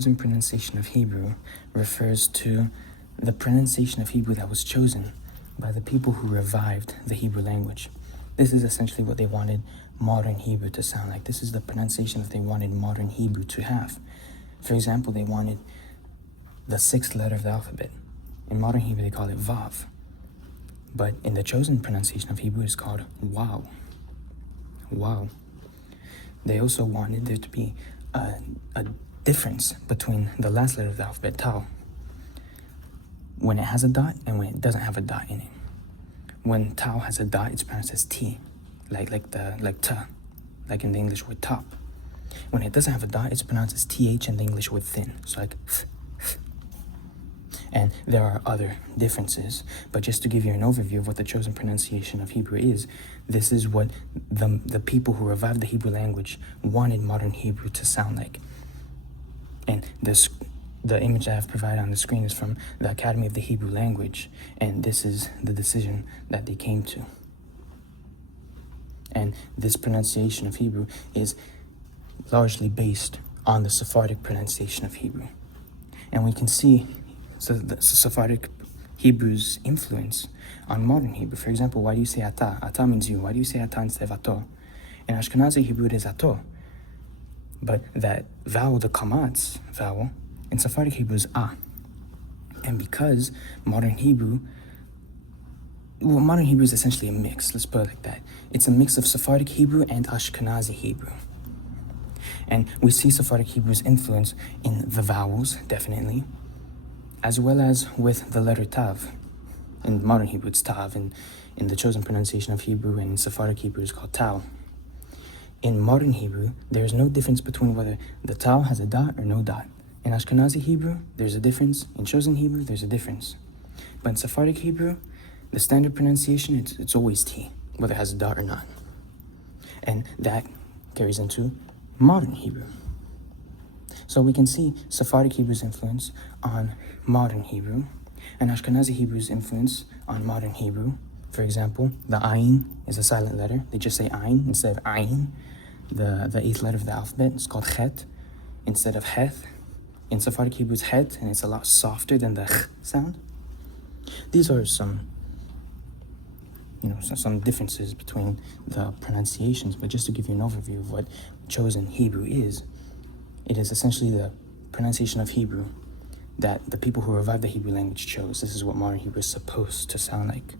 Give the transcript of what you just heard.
chosen pronunciation of Hebrew refers to the pronunciation of Hebrew that was chosen by the people who revived the Hebrew language. This is essentially what they wanted modern Hebrew to sound like. This is the pronunciation that they wanted modern Hebrew to have. For example, they wanted the sixth letter of the alphabet. In modern Hebrew, they call it Vav. But in the chosen pronunciation of Hebrew, it's called Wow. Wow. They also wanted there to be a difference between the last letter of the alphabet, Tau, when it has a dot and when it doesn't have a dot in it. When Tau has a dot, it's pronounced as T, like ta, like in the English word top. When it doesn't have a dot, it's pronounced as TH in the English word thin, so like th. And there are other differences, but just to give you an overview of what the chosen pronunciation of Hebrew is, this is what the people who revived the Hebrew language wanted modern Hebrew to sound like. And the image I have provided on the screen is from the Academy of the Hebrew Language, and this is the decision that they came to. And this pronunciation of Hebrew is largely based on the Sephardic pronunciation of Hebrew. And we can see the Sephardic Hebrew's influence on modern Hebrew. For example, why do you say ata? Ata means you. Why do you say ata instead of ato? In Ashkenazi Hebrew, it is ato. But that vowel, the kamatz vowel, in Sephardic Hebrew is ah. And because modern Hebrew is essentially a mix, let's put it like that. It's a mix of Sephardic Hebrew and Ashkenazi Hebrew. And we see Sephardic Hebrew's influence in the vowels, definitely, as well as with the letter tav. In modern Hebrew, it's tav, and in the chosen pronunciation of Hebrew and in Sephardic Hebrew, it's called tau. In modern Hebrew, there is no difference between whether the tau has a dot or no dot. In Ashkenazi Hebrew, there's a difference. In chosen Hebrew, there's a difference. But in Sephardic Hebrew, the standard pronunciation, it's always T, whether it has a dot or not. And that carries into modern Hebrew. So we can see Sephardic Hebrew's influence on modern Hebrew and Ashkenazi Hebrew's influence on modern Hebrew. For example, the ayin is a silent letter. They just say ayin instead of ayin. The eighth letter of the alphabet is called chet instead of heth. In Sephardic Hebrew, it's het, and it's a lot softer than the ch sound. These are some differences between the pronunciations, but just to give you an overview of what chosen Hebrew is, it is essentially the pronunciation of Hebrew that the people who revived the Hebrew language chose. This is what modern Hebrew is supposed to sound like.